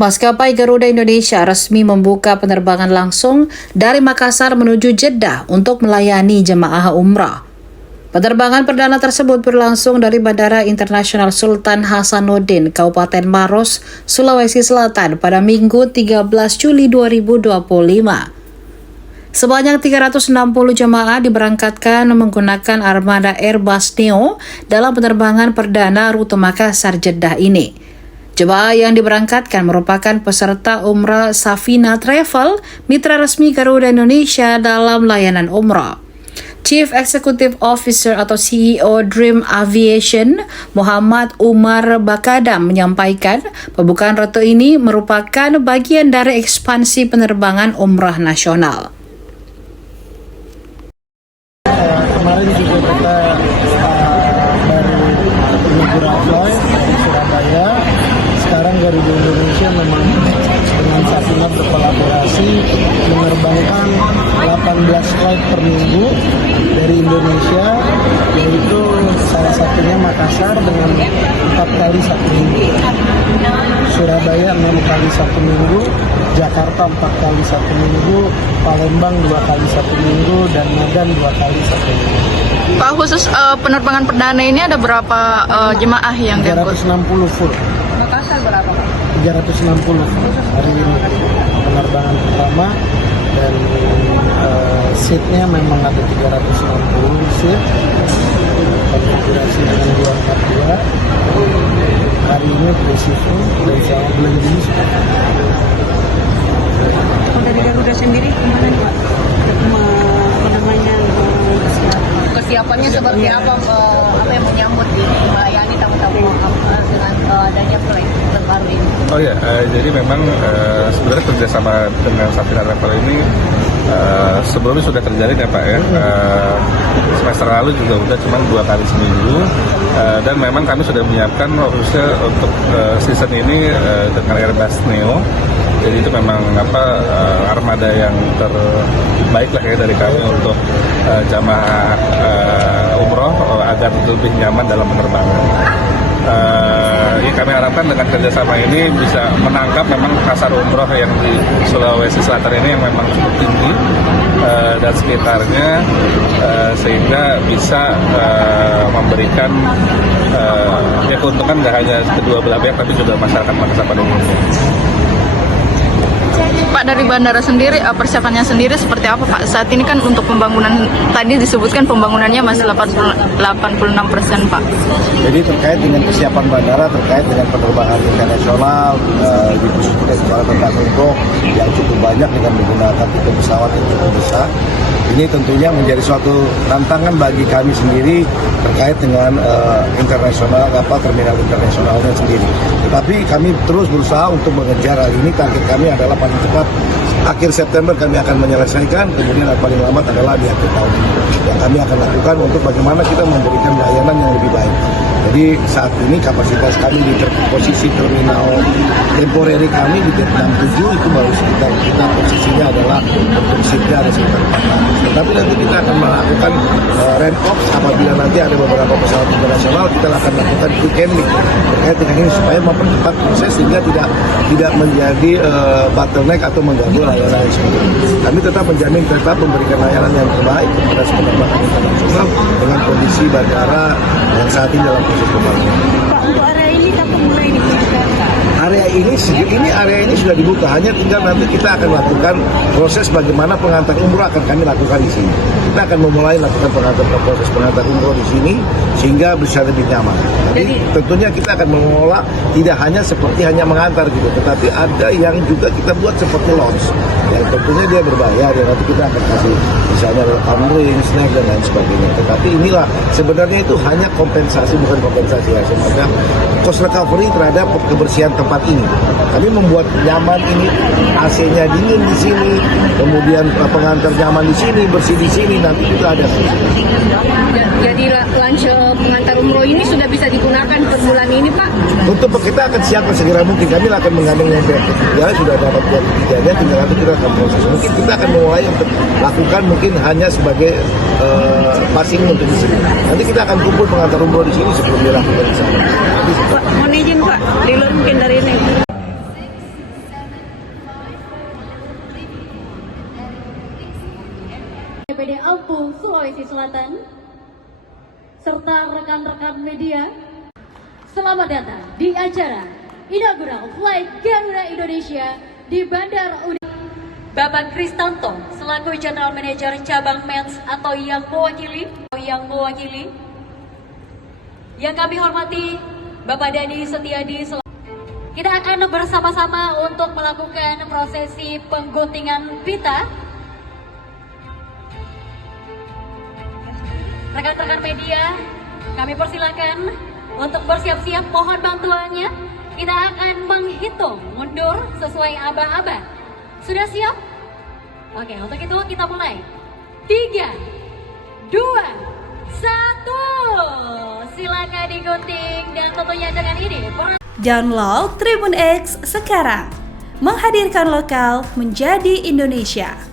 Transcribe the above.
Maskapai Garuda Indonesia resmi membuka penerbangan langsung dari Makassar menuju Jeddah untuk melayani jemaah umrah. Penerbangan perdana tersebut berlangsung dari Bandara Internasional Sultan Hasanuddin, Kabupaten Maros, Sulawesi Selatan pada Minggu 13 Juli 2025. Sebanyak 360 jemaah diberangkatkan menggunakan armada Airbus Neo dalam penerbangan perdana rute Makassar-Jeddah ini. Jemaah yang diberangkatkan merupakan peserta umrah Safina Travel, mitra resmi Garuda Indonesia dalam layanan umrah. Chief Executive Officer atau CEO Dream Aviation, Muhammad Umar Bakadam menyampaikan pembukaan rute ini merupakan bagian dari ekspansi penerbangan umrah nasional. Kemarin juga kita baru inaugurasi dari Surabaya. Sekarang Garuda Indonesia memang dengan Safina berkolaborasi menerbangkan 18 flight per minggu dari Indonesia, yaitu salah satunya Makassar dengan 4 kali satu minggu, Surabaya 6 kali satu minggu, Jakarta 4 kali satu minggu, Palembang 2 kali satu minggu, dan Medan 2 kali satu minggu. Pak, khusus penerbangan perdana ini ada berapa jemaah yang diangkut? 360 full. Makassar berapa, Pak? 360 hari ini penerbangan pertama, dan seatnya memang ada 360 seat, konfigurasi dengan 242. Hari ini presisi dan sama blending. Dari Garuda sendiri gimana nih Pak? Kesiapannya seperti apa yang menyambut di melayani tamu-tamu dengan adanya flight terbaru ini? Oh ya, jadi memang sebenarnya kerjasama dengan Safina Travel ini sebelumnya sudah terjadi ya Pak ya. Semester lalu juga udah cuma 2 kali seminggu, dan memang kami sudah menyiapkan khususnya untuk season ini dengan Airbus Neo. Jadi itu memang armada yang terbaik lah ya dari kami untuk jamaah umroh agar lebih nyaman dalam penerbangan. Kami harapkan dengan kerjasama ini bisa menangkap memang pasar umroh yang di Sulawesi Selatan ini yang memang cukup tinggi dan sekitarnya, sehingga bisa memberikan keuntungan tidak hanya kedua belah pihak tapi juga masyarakat Makassar pada umumnya. Pak, dari bandara sendiri, persiapannya sendiri seperti apa Pak? Saat ini kan untuk pembangunan, tadi disebutkan pembangunannya masih 86% Pak. Jadi terkait dengan kesiapan bandara, terkait dengan penerbangan internasional, di khusus kita bicara tentang umroh yang cukup banyak dengan menggunakan tipe pesawat yang cukup besar. Ini tentunya menjadi suatu tantangan bagi kami sendiri terkait dengan internasional, terminal internasionalnya sendiri. Tetapi kami terus berusaha untuk mengejar hal ini. Target kami adalah paling cepat akhir September kami akan menyelesaikan, kemudian yang paling lambat adalah di akhir tahun ini. Yang kami akan lakukan untuk bagaimana kita memberikan layanan yang lebih baik. Jadi saat ini kapasitas kami di posisi terminal temporary kami di gate 67 itu baru sekitar, kita posisinya adalah untuk seatnya ada sekitar 400. Tetapi nanti kita akan melakukan ramp up apabila nanti ada beberapa pesawat internasional, kita akan lakukan quick handling terkait dengan ini supaya mempercepat proses sehingga tidak menjadi bottleneck atau mengganggu layanan sendiri. Kami tetap menjamin tetap memberikan layanan yang terbaik kepada penerbangan internasional dengan kondisi bandara yang saat ini dalam proses pembangunan. Pak, untuk area ini kapan mulai dibuka? Area ini sudah dibuka, hanya tinggal nanti kita akan lakukan proses bagaimana pengantar umroh akan kami lakukan di sini. Kita akan memulai lakukan proses pengantar umroh di sini sehingga bisa lebih nyaman. Jadi tentunya kita akan mengelola tidak hanya seperti hanya mengantar gitu, tetapi ada yang juga kita buat seperti lounge. Yang tentunya dia berbayar, ya nanti kita akan kasih misalnya tumbling, snack dan lain sebagainya. Tetapi inilah sebenarnya itu hanya kompensasi, bukan kompensasi ya, semacam cost recovery terhadap kebersihan tempat ini. Kami membuat nyaman ini, AC-nya dingin di sini, kemudian pengantar nyaman di sini, bersih di sini, nanti juga ada. Jadi lunch pengantar umroh ini sudah bisa digunakan per bulan ini Pak? Untuk kita akan siapkan segera mungkin, kami akan menggandeng yang pihak ketiga, sudah dapat pihak ketiganya, tinggal nanti kita akan proses. Mungkin kita akan mulai untuk lakukan mungkin hanya sebagai passing untuk di sini. Nanti kita akan kumpul pengantar umroh di sini sebelum dilakukan di sana. Mohon izin Pak, di luar mungkin dari ini. Sulawesi Selatan, serta rekan-rekan media, selamat datang di acara Inaugural Flight Garuda Indonesia di Bandara Bapak Kristanto selaku General Manager Cabang Mens atau yang mewakili, yang kami hormati Bapak Dadi Setiadi. Kita akan bersama-sama untuk melakukan prosesi pengguntingan pita. Rekan-rekan media, kami persilakan untuk bersiap-siap, mohon bantuannya. Kita akan menghitung mundur sesuai aba-aba. Sudah siap? Oke, untuk itu kita mulai. 3, 2, 1. Silakan digunting dan tentunya dengan ini. Download Tribun X sekarang. Menghadirkan lokal menjadi Indonesia.